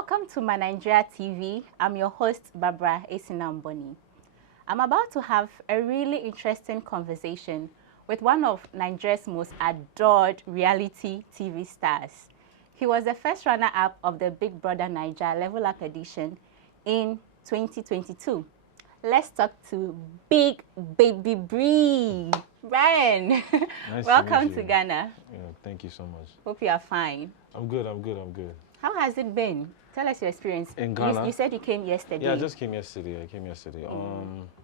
Welcome to my Nigeria TV. I'm your host, Barbara Esinamboni. I'm about to have a really interesting conversation with one of Nigeria's most adored reality TV stars. He was the first runner-up of the Big Brother Naija Level Up edition in 2022. Let's talk to Big Baby Bryann. Nice Welcome to to Ghana. Yeah, thank you so much. Hope you are fine. I'm good. How has it been? Tell us your experience. In Ghana? You said you came yesterday. Yeah, I just came yesterday.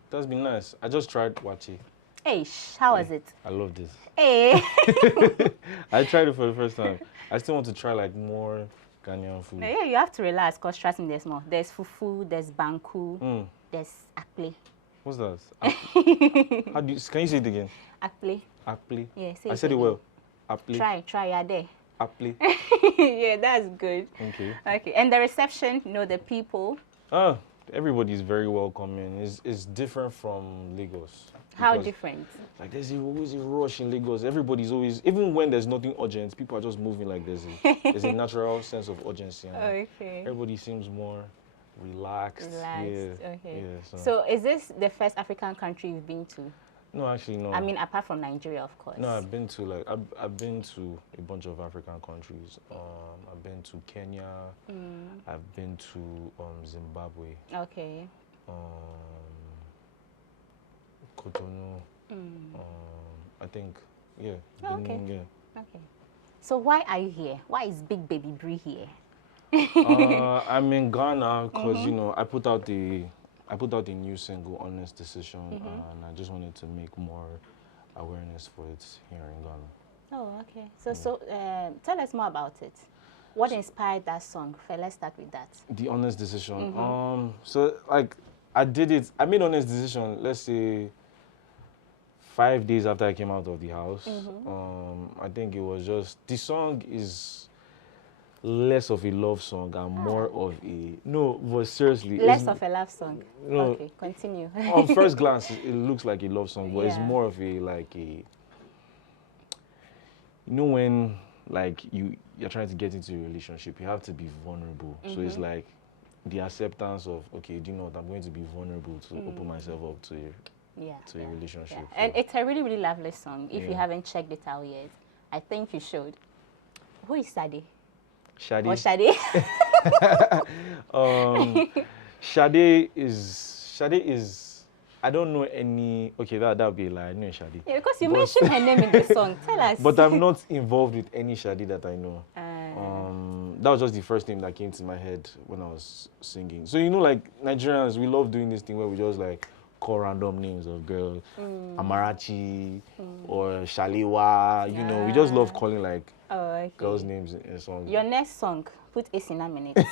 That's been nice. I just tried wachi. Hey, how was it? I love this. Hey. I tried it for the first time. I still want to try like more Ghanaian food. Yeah, you have to relax because trust me, there's more. There's fufu, there's banku, there's akple. What's that? Can you say it again? Akple. Akple. Yeah, say I it said it again. well. Akple. Try, you're there. Akple. Yeah, that's good. Okay, and the reception, the people. Everybody's very welcoming. It's different from Lagos. How different? Like there's always a rush in Lagos. Everybody's always, even when there's nothing urgent, people are just moving like there's a natural sense of urgency. Okay. Everybody seems more relaxed. Okay. Yeah, so is this the first African country you've been to? No, actually no. I mean, apart from Nigeria, of course. No, I've been to I've been to a bunch of African countries. I've been to Kenya. I've been to Zimbabwe. Okay. Cotonou. I think, yeah. Okay. Yeah. Okay. So why are you here? Why is Big Baby Bree here? I'm in Ghana because I put out the new single Honest Decision, and I just wanted to make more awareness for it here in Ghana. Oh, okay. So tell us more about it. What inspired that song? Let's start with that. The Honest Decision. So like I made Honest Decision, let's say 5 days after I came out of the house. I think it was just, the song is less of a love song and more of a, but seriously. Less of a love song. No, okay, continue. On first glance, it looks like a love song, but it's more of a, when like you're trying to get into a relationship, you have to be vulnerable. So it's like the acceptance of, okay, do you know what, I'm going to be vulnerable to open myself up to a relationship. Yeah. And it's a really, really lovely song. If you haven't checked it out yet, I think you should. Who is Sade? Shade. Or Shade? Shade is, I don't know any, okay, that would be a lie. I know Shade. Yeah, because you mentioned her name in the song. Tell us. But I'm not involved with any Shade that I know. That was just the first name that came to my head when I was singing. So, like Nigerians, we love doing this thing where we just like call random names of girls. Amarachi or Shaliwa, we just love calling like girls' names in songs. Your next song, put Esinam in it.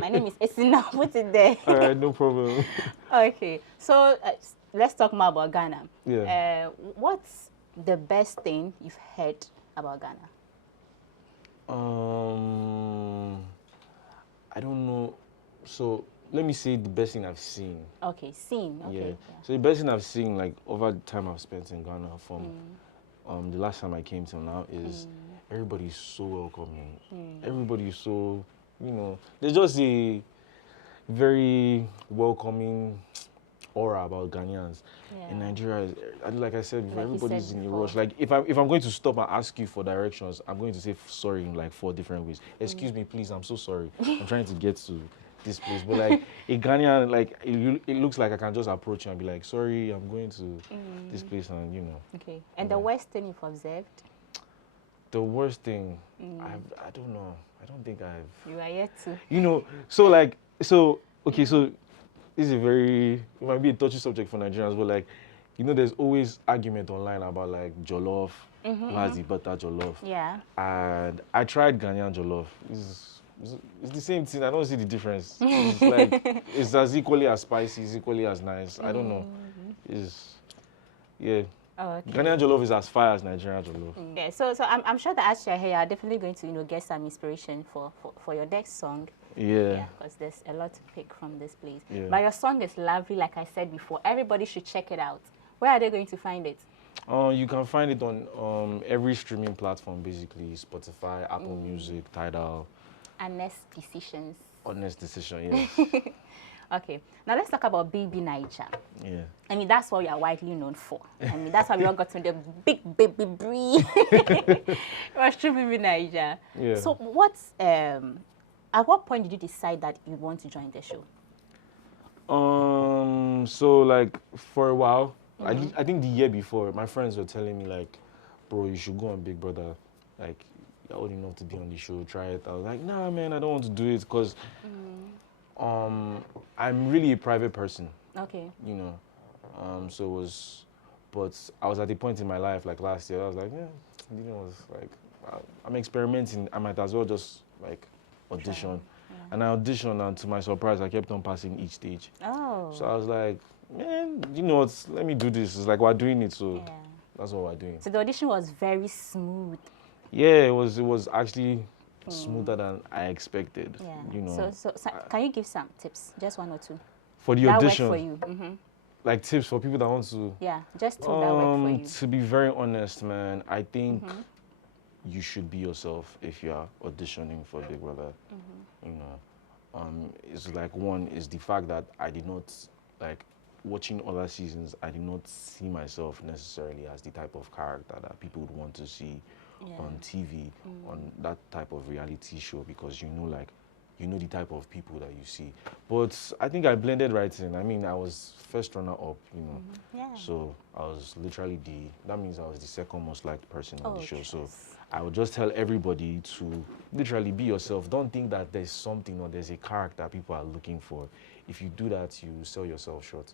My name is Esinam, put it there. All right, no problem. Okay, so let's talk more about Ghana. Yeah. What's the best thing you've heard about Ghana? I don't know. So let me say the best thing I've seen. Okay, seen. Okay. Yeah. So the best thing I've seen, like over the time I've spent in Ghana from the last time I came till now, is everybody's so welcoming. Everybody's so, there's just a very welcoming aura about Ghanaians. In Nigeria, like I said before, everybody's in a rush. Like if I'm going to stop and ask you for directions, I'm going to say sorry in like 4 different ways. Excuse me, please, I'm so sorry. I'm trying to get to this place. But like a Ghanaian, like it looks like I can just approach you and be like, sorry, I'm going to this place, and Okay. And the worst thing you've observed? The worst thing, I don't know. I don't think I've. You are yet to. Okay, so this is it might be a touchy subject for Nigerians, but like, there's always argument online about like jollof, who has the better jollof. Yeah. And I tried Ghanaian jollof. It's the same thing. I don't see the difference. It's like it's as equally as spicy, it's equally as nice. I don't know. Oh, okay. Ghanaian jollof is as fire as Nigerian jollof. Yeah. So I'm sure that as you're here, you're definitely going to get some inspiration for your next song. Yeah. Because there's a lot to pick from this place. Yeah. But your song is lovely, like I said before. Everybody should check it out. Where are they going to find it? You can find it on every streaming platform, basically. Spotify, Apple Music, Tidal. Honest Decisions. honest decision, yes. Okay, now let's talk about BBNaija. Yeah. I mean, that's what you are widely known for. I mean, that's why we all got to the big baby Bree. It was true BBNaija. Yeah. So at what point did you decide that you want to join the show? So like for a while, I think the year before, my friends were telling me like, bro, you should go on Big Brother. Like, you're old enough to be on the show, try it. I was like, nah, man, I don't want to do it because I'm really a private person, Okay. you know. So it was, but I was at the point in my life, like last year, I was like, yeah, you know, it's like, I'm experimenting. I might as well just like audition. Yeah. And I auditioned, and to my surprise, I kept on passing each stage. Oh. So I was like, man, you know what, let me do this. It's like we're doing it, so Yeah. that's what we're doing. So the audition was very smooth. Yeah, it was actually smoother than I expected. Yeah. You know. So can you give some tips? Just one or two. For the That audition, worked for you. Mm-hmm. like tips for people that want to. Yeah, just two that worked for you. To be very honest, man, I think you should be yourself if you are auditioning for Big Brother. You know, it's like one is the fact that I did not like watching other seasons. I did not see myself necessarily as the type of character that people would want to see on TV, on that type of reality show, because you know, like, you know the type of people that you see. But I think I blended right in. I mean, I was first runner-up, you know. Yeah. So I was literally that means I was the second most liked person on the show. Yes. So I would just tell everybody to literally be yourself. Don't think that there's something or there's a character people are looking for. If you do that, you sell yourself short.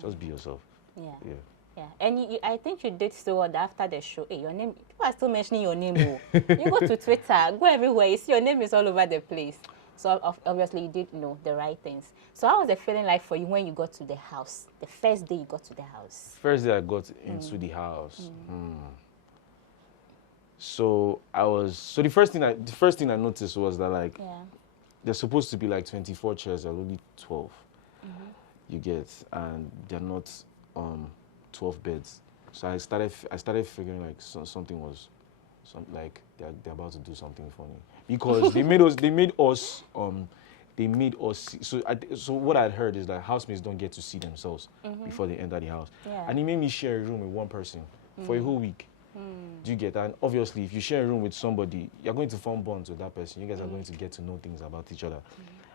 Just be yourself. Yeah. Yeah. Yeah, and I think you did so well after the show. Hey, your name, people are still mentioning your name. Oh. You go to Twitter, go everywhere, you see your name is all over the place. So obviously you did know the right things. So how was the feeling like for you when you got to the house? The first day you got to the house? First day I got into the house. So the first thing I noticed was that, like, there's supposed to be like 24 chairs, there are only 12. You get, and they're not 12 beds. So I started figuring like something was like they're about to do something funny, because they made us so what I'd heard is that housemates don't get to see themselves before they enter the house. And he made me share a room with one person for a whole week. Do you get that? And obviously, if you share a room with somebody, you're going to form bonds with that person. You guys are going to get to know things about each other.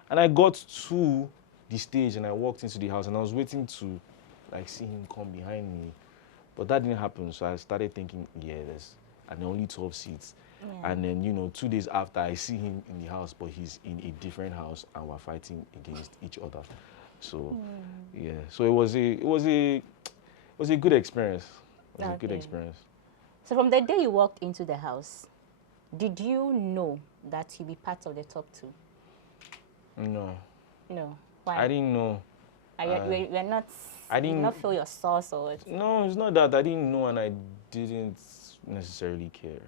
And I got to the stage and I walked into the house and I was waiting to like see him come behind me, but that didn't happen. So I started thinking, yeah, there's and only 12 seats. And then, you know, 2 days after, I see him in the house, but he's in a different house and we're fighting against each other. So yeah, so it was a good experience. It was a good experience. So from the day you walked into the house, did you know that you'd be part of the top 2? No. No. Why? I didn't know. You're not. You did not feel your source or what? No, it's not that. I didn't know and I didn't necessarily care.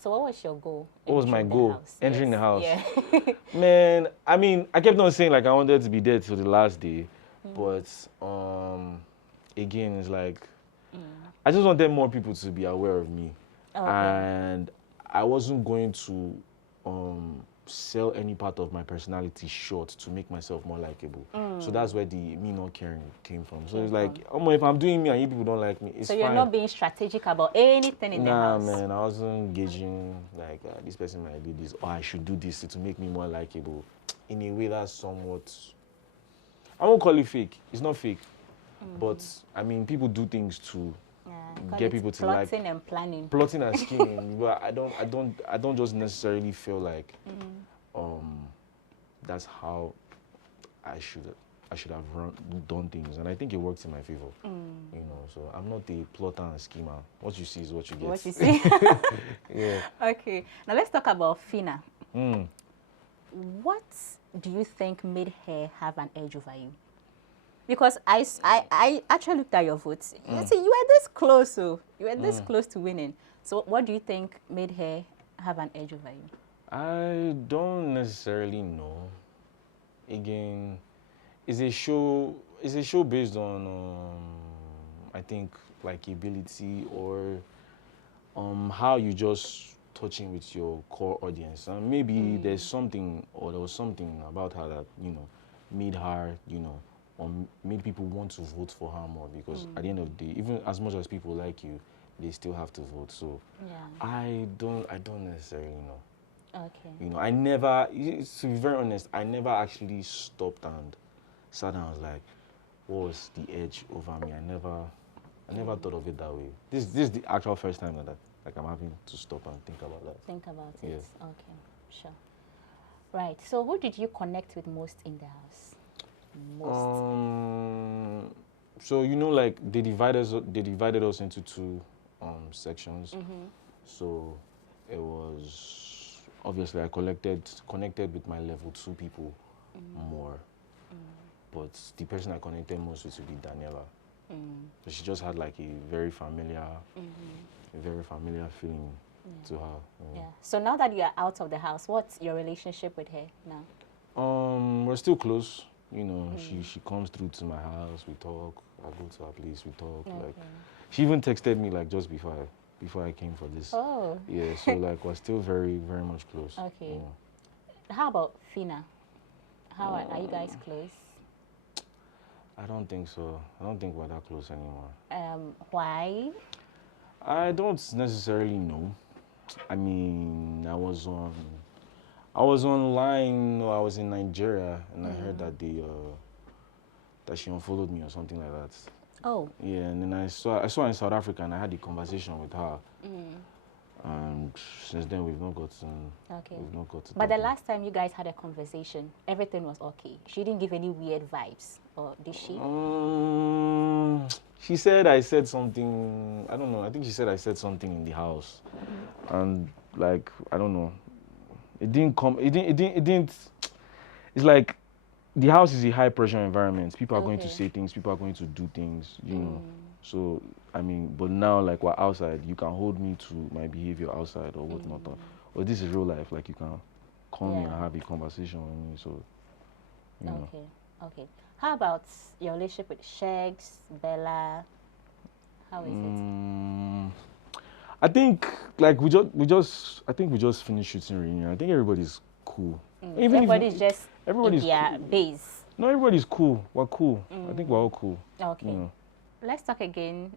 So what was your goal? What was my goal? Entering the house. Yeah. Man, I mean, I kept on saying like I wanted to be there till the last day, but again, it's like I just wanted more people to be aware of me, and I wasn't going to sell any part of my personality short to make myself more likable. So that's where the me not caring came from. So it's like, if I'm doing me and you people don't like me, it's fine. So you're not being strategic about anything in the house? Nah, man, I wasn't gauging like this person might do this or I should do this to make me more likable. In a way that's somewhat, I won't call it fake. It's not fake, but I mean people do things to get people to like plotting and planning, plotting and scheming. But I don't just necessarily feel like that's how I should have done things, and I think it works in my favor. You know, so I'm not a plotter and schemer. What you see is what you get. What you see. Yeah. Okay, now let's talk about Fina. Mm. What do you think made her have an edge over you? Because I actually looked at your votes. You see, you were this close, so you were this close to winning. So what do you think made her have an edge over you? I don't necessarily know. Again, it's a show based on I think like ability or how you just touching with your core audience. And maybe there's something, or there was something about her that, you know, made her, you know, or made people want to vote for her more, because at the end of the day, even as much as people like you, they still have to vote. So I don't necessarily know. Okay. You know, I never, to be very honest, I never actually stopped and sat down and was like, what was the edge over me? I never thought of it that way. This is the actual first time that like I'm having to stop and think about that. Think about it. Yes. Okay, sure. Right. So who did you connect with most in the house? Most. So you know, like they divided us into two sections. So it was obviously I connected with my level 2 people more. But the person I connected most with would be Daniela. So she just had like a very familiar feeling to her. Yeah. So now that you are out of the house, what's your relationship with her now? We're still close. You know, she comes through to my house. We talk. I go to her place. We talk. Like, she even texted me like just before I came for this. Oh. Yeah. So like we're still very much close. Okay. You know. How about Fina? How are you guys close? I don't think so. I don't think we're that close anymore. Why? I don't necessarily know. I mean, I was online, or I was in Nigeria, and I heard that that she unfollowed me or something like that. Oh. Yeah, and then I saw in South Africa, and I had the conversation with her. And since then, we've not gotten. Okay. We've not got to. But the last time you guys had a conversation, everything was okay. She didn't give any weird vibes, or did she? She said I said something. I don't know. I think she said I said something in the house, and like I don't know. It didn't come. It didn't. It's like the house is a high pressure environment. People are going to say things. People are going to do things. You know. So I mean, but now like we're outside, you can hold me to my behavior outside or whatnot. Or this is real life. Like you can call me and have a conversation with me. So you know. Okay. How about your relationship with Shegs, Bella? How is it? I think like we just finished shooting Reunion. I think everybody's cool. Everybody's just in their base. No, everybody's cool. We're cool. I think we're all cool. Okay. You know. Let's talk again.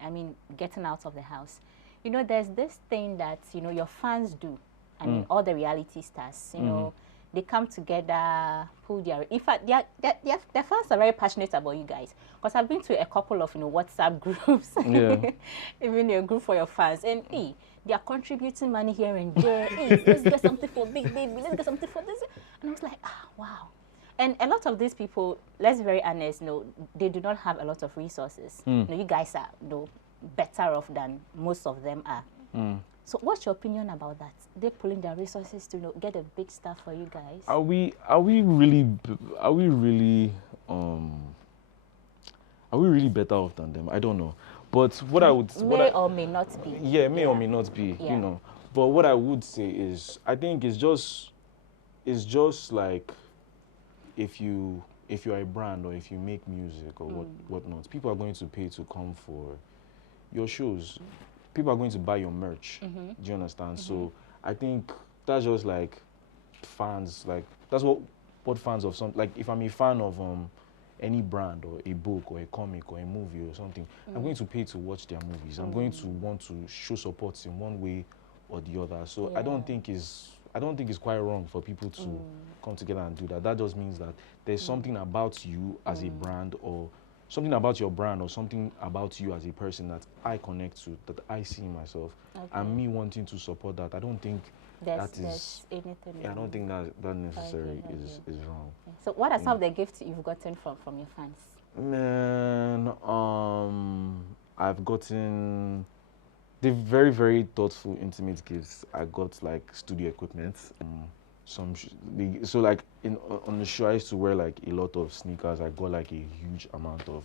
I mean, getting out of the house. You know, there's this thing that your fans do. I mean, all the reality stars. You know, they come together, pull their. In fact, their fans are very passionate about you guys. Because I've been to a couple of WhatsApp groups. Yeah. Even a group for your fans, and they are contributing money here and there. Let's get something for Big Baby. Let's get something for this. And I was like, wow. And a lot of these people, let's be very honest, they do not have a lot of resources. You guys are better off than most of them are. So what's your opinion about that? They're pulling their resources to get a big stuff for you guys. Are we really better off than them? I don't know. But what I would may or may not be. Yeah, may or may not be. You know. But what I would say is, I think it's just like if you're a brand or if you make music or whatnot, people are going to pay to come for your shows. People are going to buy your merch. Do you understand? So I think that's just like fans. Like that's what fans of like if I'm a fan of any brand or a book or a comic or a movie or something, I'm going to pay to watch their movies. I'm going to want to show support in one way or the other. So I don't think it's quite wrong for people to come together and do that. That just means that there's something about you as a brand, or something about your brand, or something about you as a person that I connect to, that I see in myself, and me wanting to support that. I don't think there's anything. Yeah, I don't think that necessarily is wrong. So what are some of the gifts you've gotten from your fans? Man, I've gotten the very, very thoughtful, intimate gifts. I got like studio equipment. So like on the show, I used to wear like a lot of sneakers. I got like a huge amount of,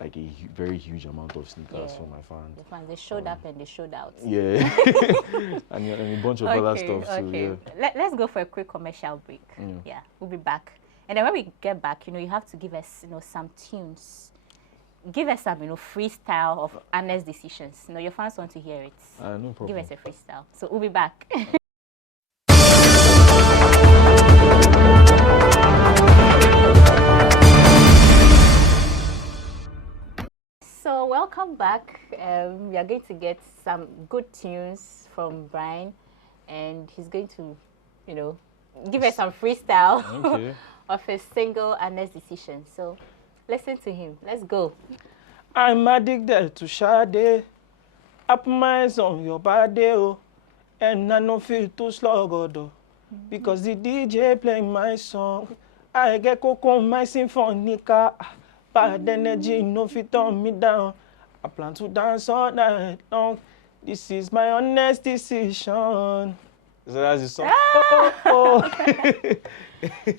like a very huge amount of sneakers for my fans. The fans, they showed up and they showed out. Yeah, and a bunch of other stuff too. Yeah. Let's go for a quick commercial break. Yeah, we'll be back. And then when we get back, you have to give us some tunes. give us some, freestyle of honest decisions. Your fans want to hear it. No problem. Give us a freestyle. So we'll be back. So welcome back. We are going to get some good tunes from Bryann, and he's going to, give us some freestyle of his single honest decision. So listen to him. Let's go. I'm addicted to Sade. I put my eyes on your body, oh, and I don't feel too sluggo, though, because the DJ playing my song. I get cocoa my symphonica. Bad energy no fit turn me down. I plan to dance all night long. This is my honest decision. So that's the song.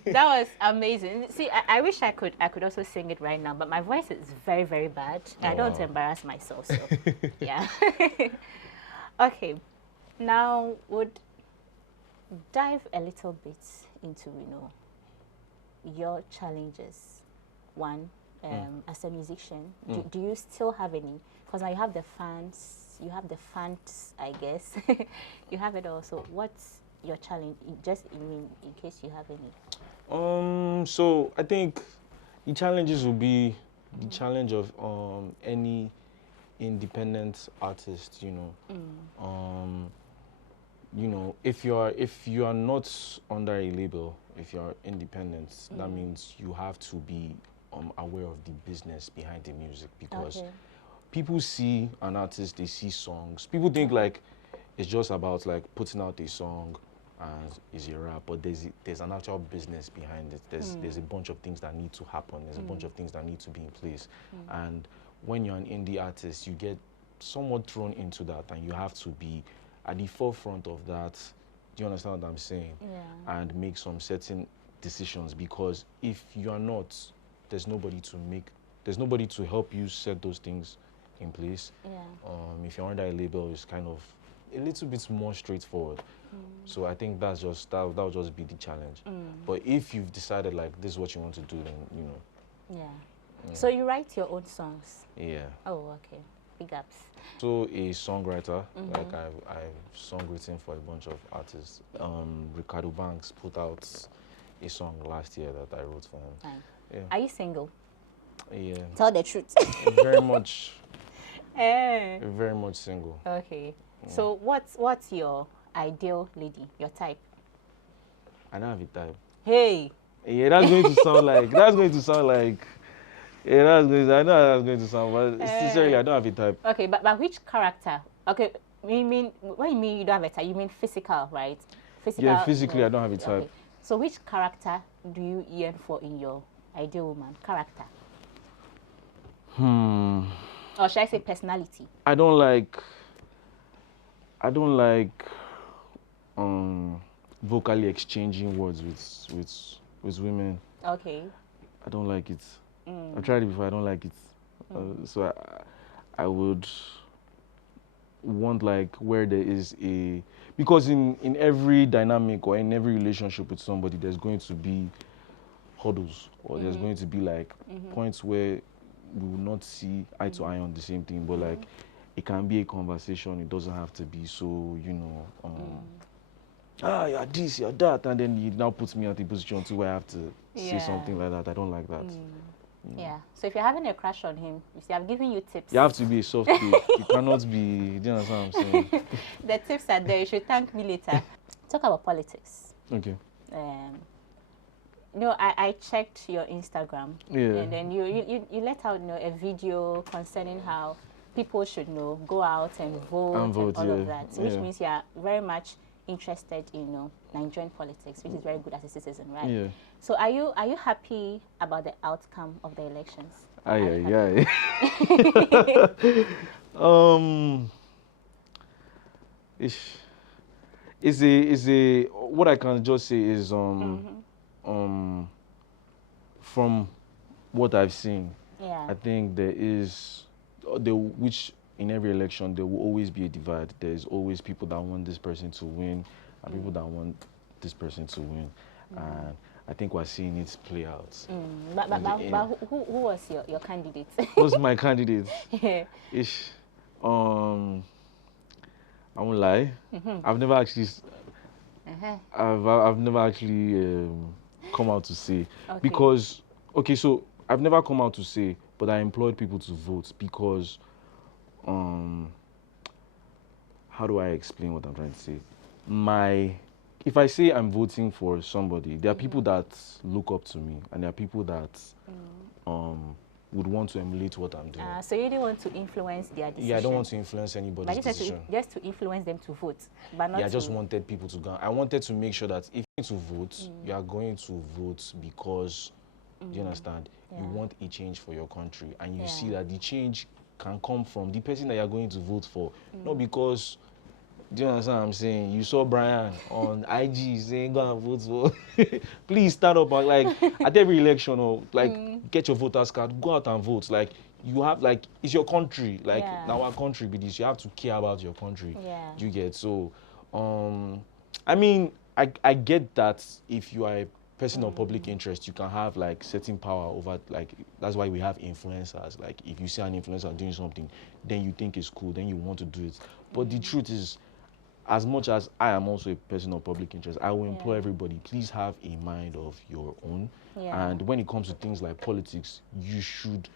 That was amazing. See, I wish I could also sing it right now, but my voice is very, very bad. I don't want to embarrass myself, so yeah. Okay, now would dive a little bit into your challenges. One, as a musician, do you still have any? Because now you have the fans, I guess. You have it also. What's your challenge? Just in case you have any. So I think the challenges will be the challenge of any independent artist. If you are not under a label, if you are independent, that means you have to be aware of the business behind the music, because people see an artist, they see songs. People think like it's just about like putting out a song and is a rap, but there's an actual business behind it. There's a bunch of things that need to happen. There's a bunch of things that need to be in place. And when you're an indie artist, you get somewhat thrown into that, and you have to be at the forefront of that. Do you understand what I'm saying? Yeah. And make some certain decisions, because if you are not, there's nobody to help you set those things in place. Yeah. If you're under a label, it's kind of a little bit more straightforward. So I think that'll just be the challenge. But if you've decided like this is what you want to do, then Yeah. So you write your own songs? Yeah. Oh, okay. Big ups. So a songwriter, like I've songwritten for a bunch of artists. Ricardo Banks put out a song last year that I wrote for him. Fine. Yeah. Are you single? Yeah. Tell the truth. Very much. Eh. Very much single. Okay. So what's your ideal lady? Your type? I don't have a type. Hey. Yeah, that's going to sound like. Yeah, I know that's going to sound, but sincerely, I don't have a type. Okay, but which character? Okay, what you mean you don't have a type? You mean physical, right? Physical. Yeah, physically, I don't have a type. Okay. So which character do you yearn for in your ideal woman? Character. Or should I say personality? I don't like vocally exchanging words with women. Okay. I don't like it. I've tried it before. I don't like it. So I would want like where there is because in every dynamic or in every relationship with somebody, there's going to be hurdles, or there's going to be like points where we will not see eye to eye on the same thing, but like it can be a conversation. It doesn't have to be so you're this, you're that, and then you now put me at a position to where I have to say something like that. I don't like that. Yeah. So if you're having a crush on him, you see, I've given you tips. You have to be a soft kid. You cannot be. Do you understand what I'm saying? The tips are there. You should thank me later. Talk about politics. Okay. I checked your Instagram, Yeah. and then you let out a video concerning how people should go out and vote and all of that, which means you are very much interested in Nigerian politics, which is very good as a citizen, right? Yeah. So are you happy about the outcome of the elections? Aye. Is a what I can just say is from what I've seen, I think which in every election there will always be a divide. There's always people that want this person to win and people that want this person to win. And I think we're seeing it play out. But who was your candidate? Who's my candidate? Yeah. Ish. I won't lie. I've never actually, I've never actually come out to say because so I've never come out to say, but I employed people to vote because how do I explain what I'm trying to say? If I say I'm voting for somebody, there are people that look up to me, and there are people that would want to emulate what I'm doing. So you didn't want to influence their decision? Yeah, I don't want to influence anybody's decision. Just to influence them to vote, but not. Yeah, I just wanted people to go. I wanted to make sure that if you're going to vote, you are going to vote because, do you understand? You want a change for your country, and you see that the change can come from the person that you're going to vote for, not because. Do you understand what I'm saying? You saw Bryann on IG saying go and vote for. Please stand up and like at every election or like get your voters card, go out and vote. Like you have like it's your country. Like now our country be this. You have to care about your country. Yeah. You get so I mean I get that if you are a person of public interest, you can have like certain power over like that's why we have influencers. Like if you see an influencer doing something, then you think it's cool, then you want to do it. But the truth is, as much as I am also a person of public interest, I will implore everybody, please have a mind of your own. And when it comes to things like politics, you should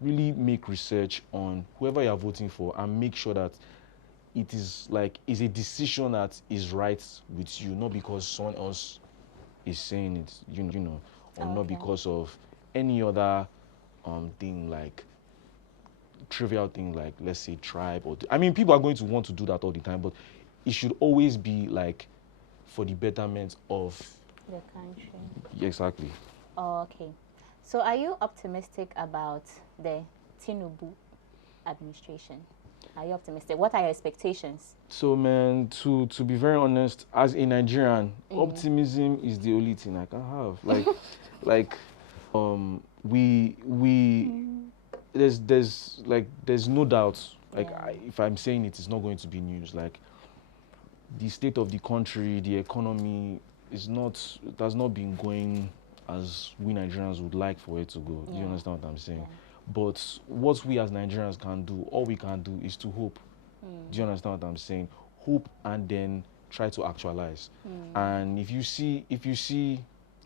really make research on whoever you're voting for and make sure that it is a decision that is right with you, not because someone else is saying it, you know, or not because of any other thing like trivial thing like, let's say, tribe or I mean, people are going to want to do that all the time, but it should always be like for the betterment of the country. Exactly. Oh, okay. So are you optimistic about the Tinubu administration? Are you optimistic? What are your expectations? So man, to be very honest, as a Nigerian, optimism is the only thing I can have. There's no doubt. If I'm saying it's not going to be news. Like the state of the country, the economy it has not been going as we Nigerians would like for it to go. Do you understand what I'm saying? But what we as Nigerians can do, all we can do is to hope. Do you understand what I'm saying? Hope and then try to actualize. And if you see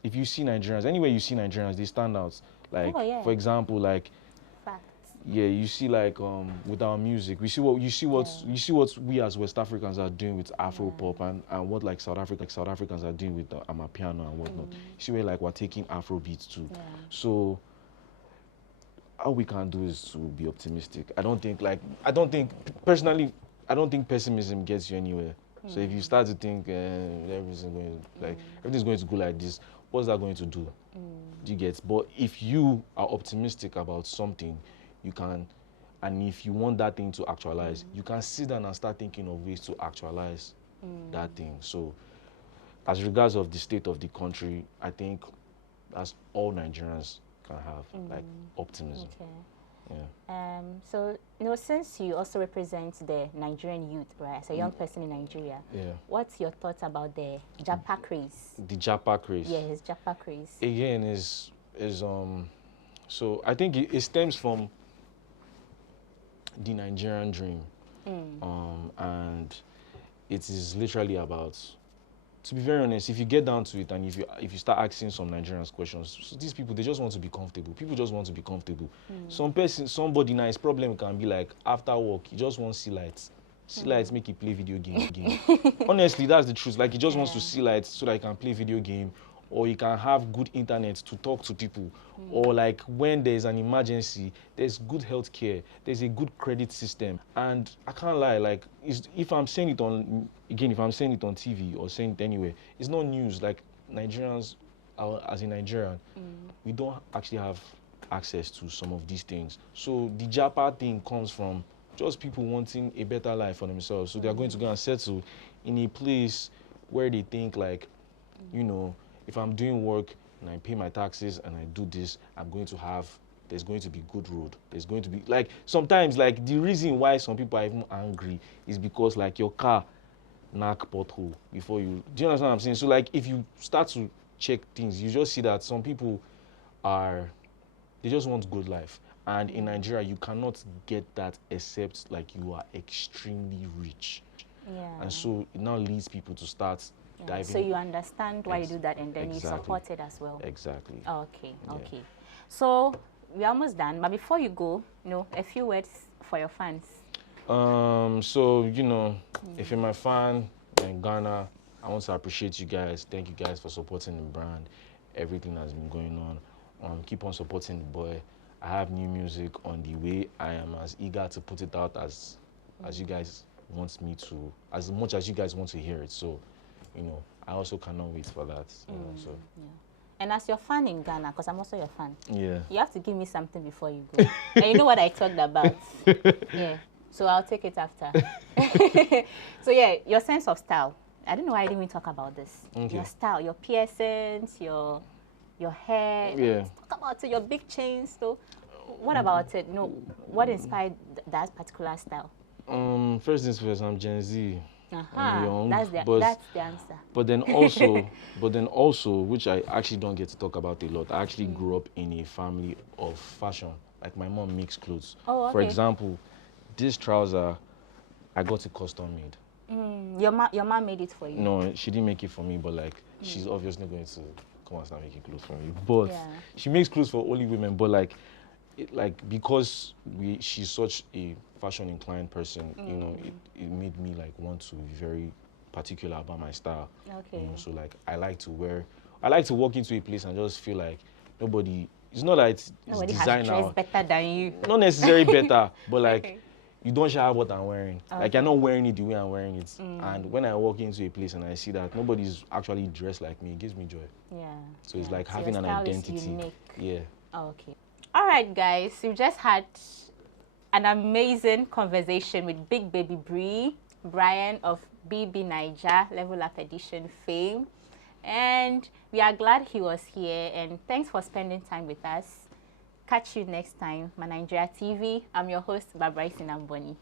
Nigerians, anywhere you see Nigerians, they stand out. Like for example, like you see like with our music, you see what we as West Africans are doing with Afro pop and what like South Africans are doing with Amapiano and whatnot. You see where like we're taking Afro beats too. So all we can do is to be optimistic. I don't think pessimism gets you anywhere. So if you start to think everything's going to go like this, what's that going to do? Do you get? But if you are optimistic about something, you can, and if you want that thing to actualize, you can sit down and start thinking of ways to actualize that thing. So as regards of the state of the country, I think that's all Nigerians can have, like optimism. So since you also represent the Nigerian youth, right, as a young person in Nigeria, what's your thoughts about the Japa craze? The Japa craze. Yes, Japa craze. Again, so I think it stems from the Nigerian dream, and it is literally about. To be very honest, if you get down to it and if you start asking some Nigerians questions, so these people, they just want to be comfortable. People just want to be comfortable. Somebody now, his problem can be like after work, he just wants to see lights. See lights make he play video game. Honestly, that's the truth. Like he just wants to see lights so that he can play video game, or he can have good internet to talk to people, or like when there's an emergency, there's good health care, there's a good credit system. And I can't lie, like if I'm saying it on TV or saying it anywhere, it's not news. Like Nigerians, as a Nigerian, we don't actually have access to some of these things. So the Japa thing comes from just people wanting a better life for themselves. So they're going to go and settle in a place where they think like, if I'm doing work and I pay my taxes and I do this, there's going to be good road. There's going to be, like, sometimes, like, the reason why some people are even angry is because, like, your car knock pothole before you, do you understand what I'm saying? So, like, if you start to check things, you just see that some people they just want good life. And in Nigeria, you cannot get that except like you are extremely rich. Yeah. And so it now leads people to start diving. So you understand why you do that, and then you support it as well. Exactly. Okay, okay. So we're almost done, but before you go, a few words for your fans. So, if you're my fan in Ghana, I want to appreciate you guys. Thank you guys for supporting the brand, everything that's been going on. Keep on supporting the boy. I have new music on the way. I am as eager to put it out as you guys want me to, as much as you guys want to hear it. So, I also cannot wait for that. So. Yeah. And as your fan in Ghana, because I'm also your fan, you have to give me something before you go. And you know what I talked about. Yeah. So I'll take it after. So yeah, your sense of style. I don't know why I didn't even talk about this. Okay. Your style, your piercings, your hair. Yeah. Talk about it, your big chains. So what about it? What inspired that particular style? First things first, I'm Gen Z. I'm young, that's the answer. But then also, which I actually don't get to talk about a lot, I actually grew up in a family of fashion. Like my mom makes clothes. Oh, okay. For example, this trouser, I got it custom made. Your mom made it for you? No, she didn't make it for me, but like she's obviously going to come and start making clothes for me. But she makes clothes for only women. But because she's such a fashion inclined person, it made me like want to be very particular about my style. Okay. So like I like to walk into a place and just feel like it's not like it's nobody designer. Has dressed better than you. Not necessarily better, but like you don't share what I'm wearing. Okay. Like you're not wearing it the way I'm wearing it. And when I walk into a place and I see that nobody's actually dressed like me, it gives me joy. Yeah. So it's like having an identity. Is unique. Yeah. Okay. All right, guys. We've just had an amazing conversation with Big Baby Bryann of BBNaija Level Up Edition fame. And we are glad he was here. And thanks for spending time with us. Catch you next time, Nigeria TV. I'm your host, Barbara Sinamboni.